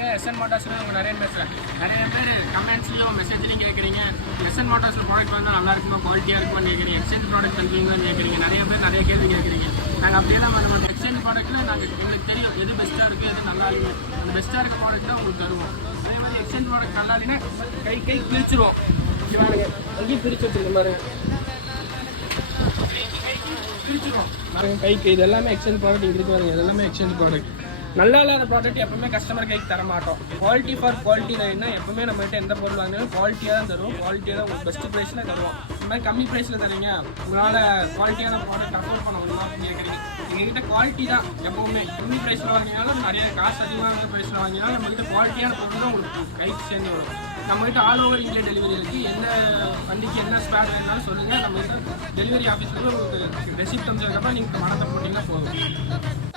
வணக்கங்க. எஸ்என் மோட்டார்ஸ்ல உங்க நிறைய பேசுகிறேன். நிறைய பேர் கமெண்ட்ஸ்லையும் மெசேஜ்லையும் கேட்குறீங்க, எஸ்என் மோட்டார்ஸில் ப்ராடக்ட் வந்து நல்லா இருக்குமா, குவாலிட்டியாக இருக்குமான்னு கேட்குறீங்க, எக்ஸ்சேஞ்ச் ப்ராடக்ட் பண்ணுறீங்கன்னு கேட்குறீங்க. நிறைய பேர் நிறைய கேள்வி கேட்குறீங்க. நாங்கள் அப்படியே தான் பண்ண மாட்டோம். எக்ஸ்சேஞ்ச் ப்ராடக்ட்டில் நாங்கள் எங்களுக்கு தெரியும் எது பெஸ்ட்டாக இருக்குது, எது நல்லா இருக்குது. அந்த பெஸ்ட்டாக இருக்க ப்ராடக்ட் தான் உங்களுக்கு தருவோம். அதே மாதிரி எக்ஸ்சேஞ்ச் ப்ராடக்ட் நல்லா இல்லைன்னா கை பிரிச்சிருவோம். அங்கேயும் பிரிச்சு வச்சுருக்க மாதிரி பிரிச்சிருவோம். கைக்கு இது எல்லாமே எக்ஸ்சேஞ்ச் ப்ராடக்ட் இங்கே இருக்கு பாருங்க. இது எல்லாமே எக்ஸ்சேஞ்ச் ப்ராடக்ட். நல்லா இல்லாத ப்ராடக்ட் எப்பவுமே கஸ்டமர் கைக்கு தர மாட்டோம். குவாலிட்டி ஃபார் குவாலிட்டி லைன்னா எப்பவுமே நம்மகிட்ட எந்த பொருள் வாங்கினாலும் குவாலிட்டியாக தான் தருவோம். குவாலிட்டியாக தான் உங்களுக்கு பெஸ்ட் ப்ரைஸில் தருவோம். இந்த மாதிரி கம்மி ப்ரைஸில் தரீங்க, உங்களால் குவாலிட்டியான ப்ராடக்ட் அஃபோர்ட் பண்ண முடியுமா அப்படின்னு கேட்குறீங்க. எங்ககிட்ட குவாலிட்டி தான் எப்பவுமே. கம்மி ப்ரைஸில் வாங்கினாலும் நிறைய காசு அதிகமான ப்ரைஸில் வாங்கினாலும் நம்மகிட்ட குவாலிட்டியான பொருள் தான் உங்களுக்கு கைக்கு சேர்ந்து வரும். நம்மகிட்ட ஆல் ஓவர் இந்தியா டெலிவரி இருக்குது. என்ன வண்டிக்கு என்ன ஸ்பேர் வேணாலும் சொல்லுங்கள். நம்மகிட்ட டெலிவரி ஆஃபீஸில் உங்களுக்கு ரெசிப்ட் அமைச்சதுக்கப்புறம் நீங்கள் மனத்தை போட்டிங்கன்னா போதும்.